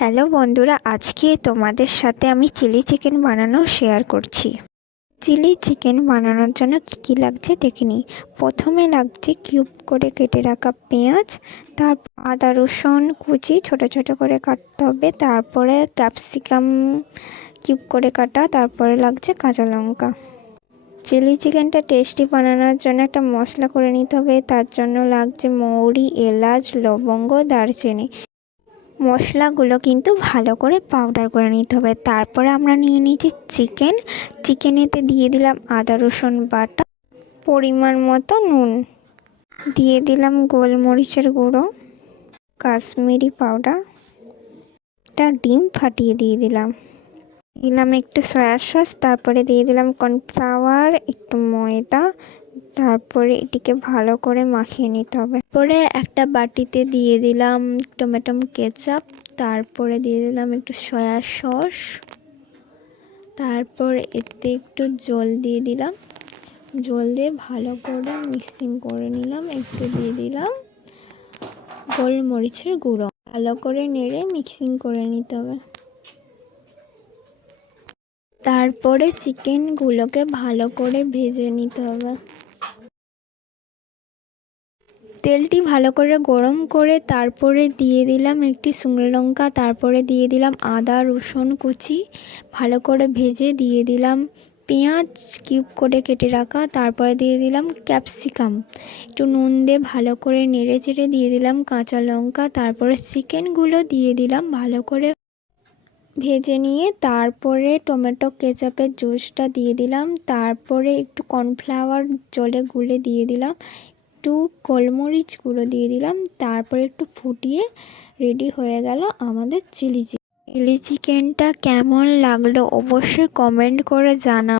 Hello বন্ধুরা, আজকে তোমাদের সাথে আমি চিলি চিকেন বানানো শেয়ার করছি। চিলি চিকেন বানানোর জন্য কী লাগছে দেখে নিই। প্রথমে লাগছে কিউব করে কেটে রাখা পেঁয়াজ, তারপর আদা রসুন কুচি ছোট ছোট করে কাটতে হবে, তারপরে ক্যাপসিকাম কিউব করে কাটা, তারপরে লাগছে কাঁচা লঙ্কা। চিলি চিকেনটা টেস্টি বানানোর জন্য একটা মশলা করে নিতে হবে। তার জন্য লাগছে মৌরি, এলাচ, লবঙ্গ, দারচিনি। মশলাগুলো কিন্তু ভালো করে পাউডার করে নিতে হবে। তারপরে আমরা নিয়ে নিয়েছি চিকেনেতে দিয়ে দিলাম আদা রসুন বাটা, পরিমাণ মতো নুন, দিয়ে দিলাম গোলমরিচের গুঁড়ো, কাশ্মীরি পাউডার, একটা ডিম ফাটিয়ে দিয়ে দিলাম একটু সয়া সস, তারপরে দিয়ে দিলাম কর্নফ্লাওয়ার, একটু ময়দা, তারপরে এটিকে ভালো করে মাখিয়ে নিতে হবে। পরে একটা বাটিতে দিয়ে দিলাম টমেটো কেচাপ, তারপরে দিয়ে দিলাম একটু সয়া সস, তারপর এতে একটু জল দিয়ে দিলাম, জল দিয়ে ভালো করে মিক্সিং করে নিলাম। একটু দিয়ে দিলাম গোলমরিচের গুঁড়ো, ভালো করে নেড়ে মিক্সিং করে নিতে হবে। তারপরে চিকেনগুলোকে ভালো করে ভেজে নিতে হবে। তেলটি ভালো করে গরম করে তারপরে দিয়ে দিলাম একটি শুকনো লঙ্কা, তারপরে দিয়ে দিলাম আদা রসুন কুচি, ভালো করে ভেজে দিয়ে দিলাম পেঁয়াজ কিউব করে কেটে রাখা, তারপরে দিয়ে দিলাম ক্যাপসিকাম, একটু নুন দিয়ে ভালো করে নেড়ে চেড়ে দিয়ে দিলাম কাঁচা লঙ্কা, তারপরে চিকেনগুলো দিয়ে দিলাম ভালো করে ভেজে নিয়ে, তারপরে টমেটো কেচাপের জুসটা দিয়ে দিলাম, তারপরে একটু কর্নফ্লাওয়ার জলে গুলে দিয়ে দিলাম, একটু গোলমরিচ গুঁড়ো দিয়ে দিলাম, তারপরে একটু ফুটিয়ে রেডি হয়ে গেল আমাদের চিলি চিকেনটা কেমন লাগলো অবশ্যই কমেন্ট করে জানাও।